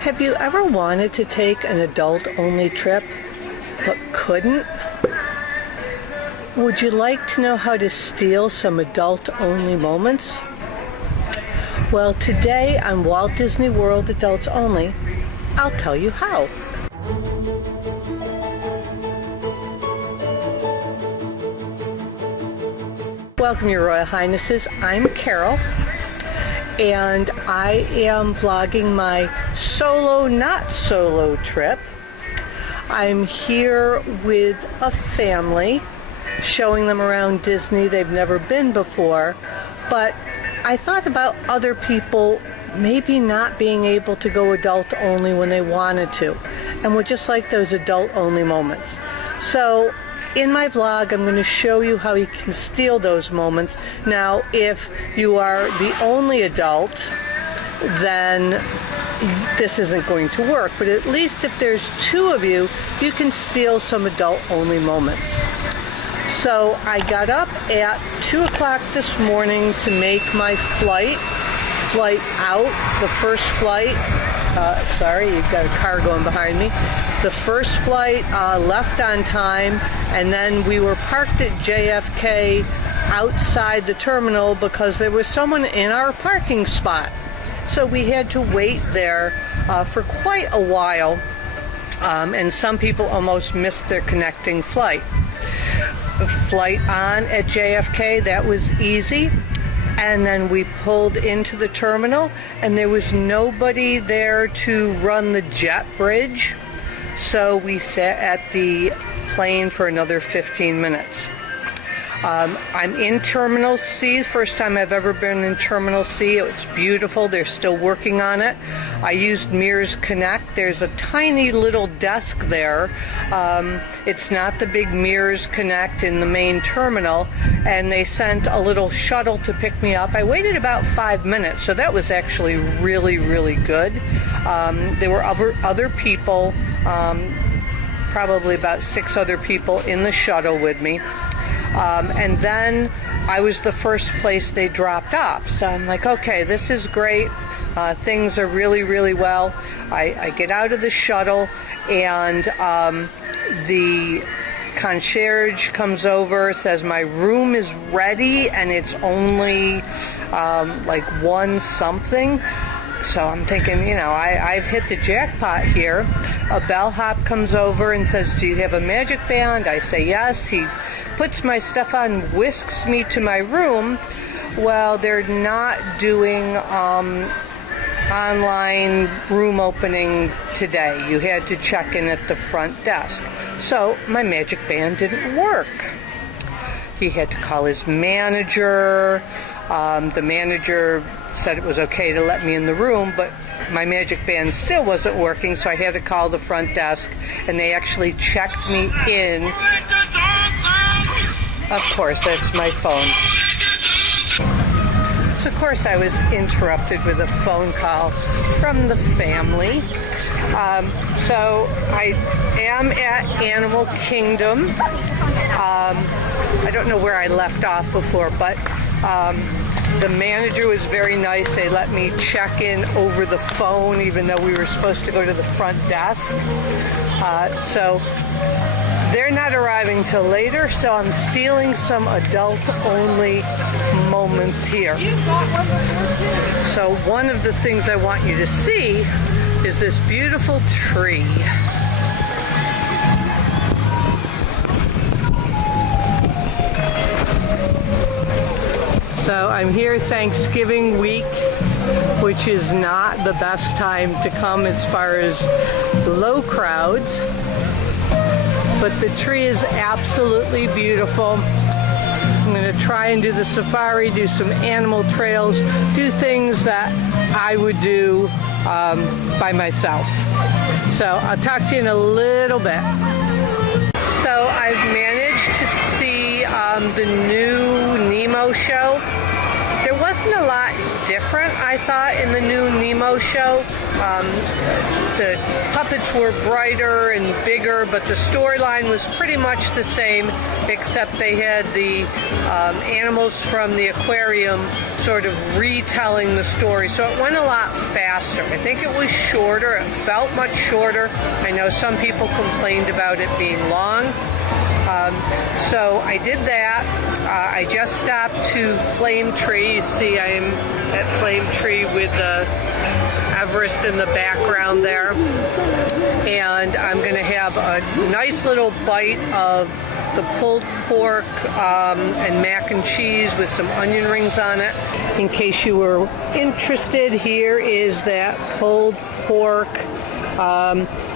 Have you ever wanted to take an adult-only trip, but couldn't? Would you like to know how to steal some adult-only moments? Well, today on Walt Disney World Adults Only, I'll tell you how. Welcome, Your Royal Highnesses. I'm Carol, and I am vlogging my solo, not solo trip. I'm here with a family, showing them around Disney. They've never been before, but I thought about other people maybe not being able to go adult only when they wanted to, and would just like those adult only moments. So in my vlog, I'm going to show you how you can steal those moments. Now, if you are the only adult, then this isn't going to work, but at least if there's two of you, you can steal some adult only moments. So I got up at 2 o'clock this morning to make my flight out. The first flight, sorry, you've got a car going behind me. The first flight left on time, and then we were parked at JFK outside the terminal because there was someone in our parking spot. So we had to wait there for quite a while, and some people almost missed their connecting flight. The flight on at JFK, that was easy. And then we pulled into the terminal, and there was nobody there to run the jet bridge. So we sat at the plane for another 15 minutes. I'm in Terminal C, first time I've ever been in Terminal C. It's beautiful, they're still working on it. I used Mears Connect. There's a tiny little desk there. It's not the big Mears Connect in the main terminal, and they sent a little shuttle to pick me up. I waited about 5 minutes, so that was actually really, really good. There were other people, probably about 6 other people in the shuttle with me. And then I was the first place they dropped off. So I'm like, okay, this is great. Things are really, really well. I get out of the shuttle, and the concierge comes over, says my room is ready, and it's only like 1 something. So I'm thinking, you know, I've hit the jackpot here. A bellhop comes over and says, do you have a magic band? I say yes. He puts my stuff on, whisks me to my room. Well, they're not doing online room opening today. You had to check in at the front desk. So my magic band didn't work. He had to call his manager. The manager said it was okay to let me in the room, but my magic band still wasn't working, so I had to call the front desk, and they actually checked me in. Of course, that's my phone. So of course I was interrupted with a phone call from the family. So I am at Animal Kingdom. I don't know where I left off before, but the manager was very nice. They let me check in over the phone, even though we were supposed to go to the front desk. So they're not arriving till later, so I'm stealing some adult-only moments here. So one of the things I want you to see is this beautiful tree. So I'm here Thanksgiving week, which is not the best time to come as far as low crowds, but the tree is absolutely beautiful. I'm going to try and do the safari, do some animal trails, do things that I would do by myself. So I'll talk to you in a little bit. So I've managed to see the new Nemo show. There wasn't a lot different, I thought, in the new Nemo show. The puppets were brighter and bigger, but the storyline was pretty much the same, except they had the animals from the aquarium sort of retelling the story. So it went a lot faster. I think it was shorter. It felt much shorter. I know some people complained about it being long. So I did that. I just stopped to Flame Tree. You see I'm at Flame Tree with Everest in the background there. And I'm going to have a nice little bite of the pulled pork and mac and cheese with some onion rings on it. In case you were interested, here is that pulled pork.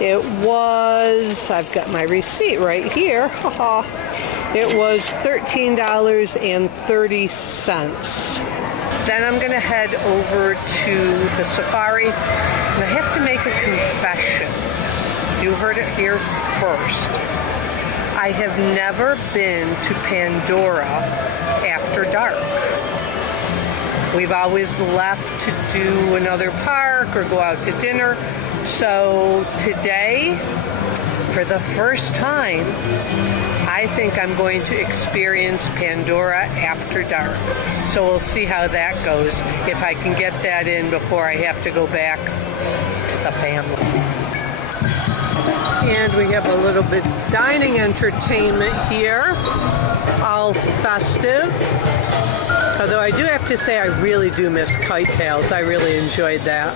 It was, I've got my receipt right here. It was $13.30. Then I'm going to head over to the safari. And I have to make a confession. You heard it here first. I have never been to Pandora after dark. We've always left to do another park or go out to dinner. So today, for the first time, I think I'm going to experience Pandora after dark. So we'll see how that goes, if I can get that in before I have to go back to the family. And we have a little bit dining entertainment here, all festive. Although I do have to say I really do miss kite tails. I really enjoyed that.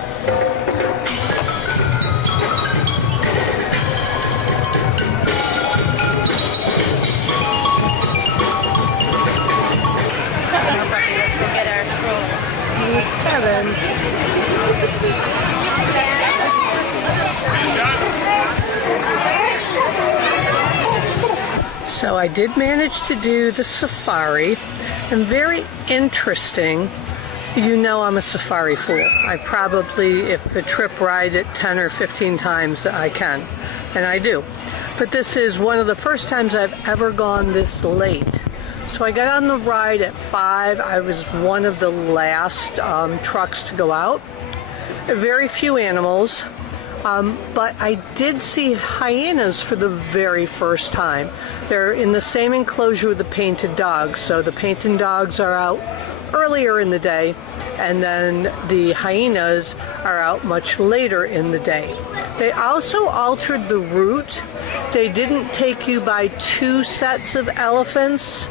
Kevin. So I did manage to do the safari, and very interesting. You know I'm a safari fool. I probably, if a trip ride it 10 or 15 times, I can, and I do. But this is one of the first times I've ever gone this late. So I got on the ride at 5. I was one of the last trucks to go out. Very few animals, but I did see hyenas for the very first time. They're in the same enclosure with the painted dogs. So the painted dogs are out earlier in the day, and then the hyenas are out much later in the day. They also altered the route. They didn't take you by 2 sets of elephants,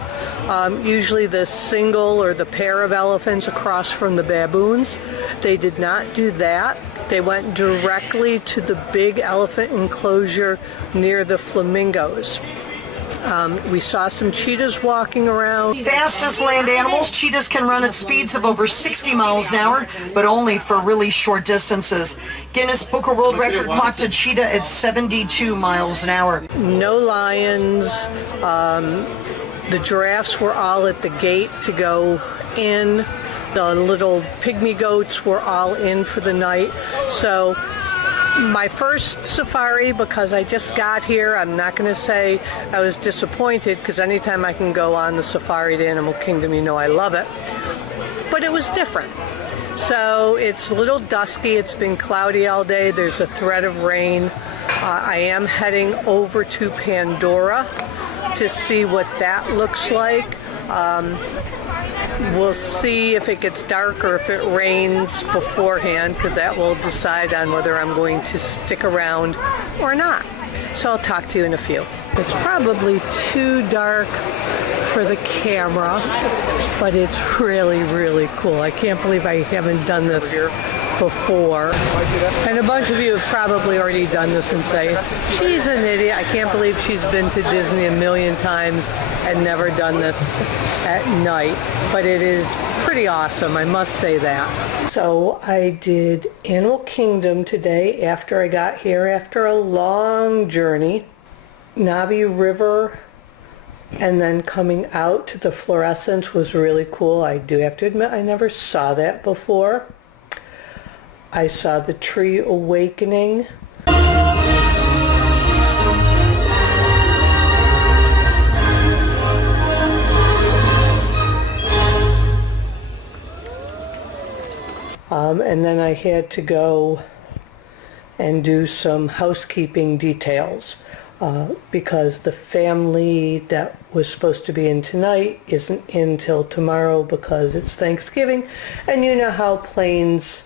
usually the single or the pair of elephants across from the baboons. They did not do that. They went directly to the big elephant enclosure near the flamingos. We saw some cheetahs walking around. Fastest land animals, cheetahs can run at speeds of over 60 miles an hour, but only for really short distances. Guinness Book of World Record clocked a cheetah at 72 miles an hour. No lions. The giraffes were all at the gate to go in. The little pygmy goats were all in for the night. So my first safari, because I just got here, I'm not going to say I was disappointed, because anytime I can go on the safari to Animal Kingdom, you know I love it. But it was different. So it's a little dusky. It's been cloudy all day. There's a threat of rain. I am heading over to Pandora to see what that looks like. We'll see if it gets dark or if it rains beforehand, because that will decide on whether I'm going to stick around or not. So I'll talk to you in a few. It's probably too dark for the camera, but it's really, really cool. I can't believe I haven't done this before. And a bunch of you have probably already done this and say, she's an idiot. I can't believe she's been to Disney a million times and never done this at night. But it is pretty awesome, I must say that. So I did Animal Kingdom today after I got here after a long journey. Navi River, and then coming out to the fluorescence was really cool. I do have to admit I never saw that before. I saw the tree awakening. And then I had to go and do some housekeeping details because the family that was supposed to be in tonight isn't in till tomorrow because it's Thanksgiving, and you know how planes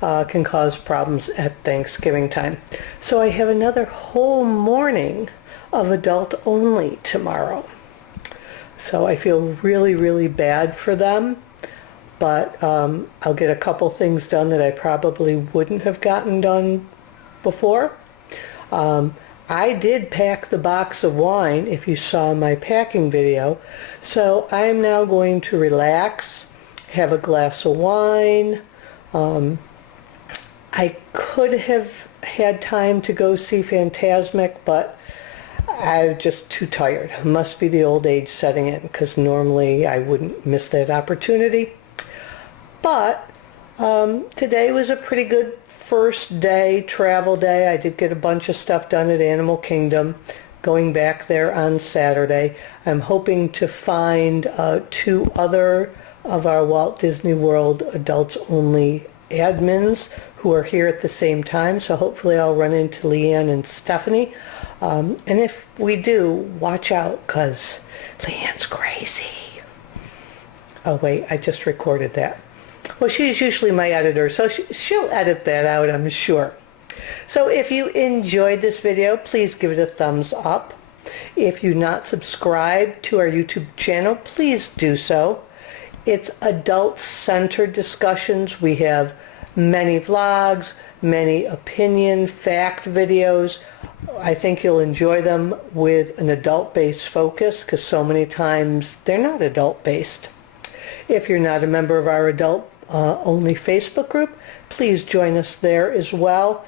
can cause problems at Thanksgiving time. So I have another whole morning of adult only tomorrow. So I feel really, really bad for them, but I'll get a couple things done that I probably wouldn't have gotten done before. I did pack the box of wine, if you saw my packing video, so I am now going to relax, have a glass of wine. I could have had time to go see Fantasmic, but I'm just too tired. It must be the old age setting in, because normally I wouldn't miss that opportunity. But today was a pretty good first day, travel day. I did get a bunch of stuff done at Animal Kingdom, going back there on Saturday. I'm hoping to find 2 other of our Walt Disney World adults only admins who are here at the same time, so hopefully I'll run into Leanne and Stephanie. And if we do, watch out, because Leanne's crazy. Oh wait, I just recorded that. Well, she's usually my editor, so she'll edit that out, I'm sure. So if you enjoyed this video, please give it a thumbs up. If you're not subscribed to our YouTube channel, please do so. It's adult-centered discussions. We have many vlogs, many opinion, fact videos. I think you'll enjoy them with an adult-based focus, because so many times they're not adult-based. If you're not a member of our adult only Facebook group, please join us there as well.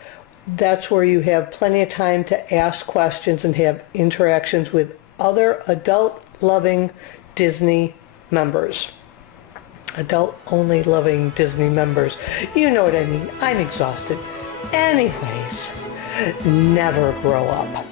That's where you have plenty of time to ask questions and have interactions with other adult-loving Disney members. Adult-only loving Disney members. You know what I mean. I'm exhausted. Anyways, never grow up.